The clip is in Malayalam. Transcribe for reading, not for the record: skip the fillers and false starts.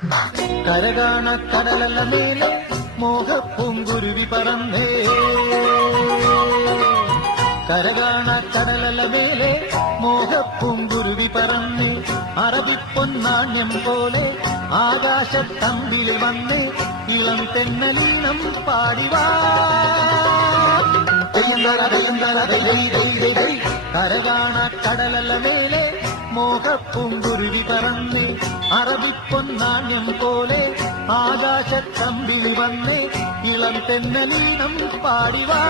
കരകാണ കടലല മേലെ മോഹപ്പൂങ്കുരുവി പറന്നേ, കരകാണ കടലല മേലെ മോഹപ്പൂങ്കുരുവി പറന്നേ, അറബിപ്പൊന്നാണ്യം പോലെ ആകാശത്തമ്പിൽ വന്നേ, ഇളം തെന്നലീണം പാടിവാ. കരകാണ കടലല മേലെ മോഹപ്പൂങ്കുരുവി പറന്നേ, അറബിപ്പൊന്നാണ്യം പോലെ ആകാശത്തമ്പിൽ വന്നേ, ഇളം തെന്നലീണം പാടിവാ.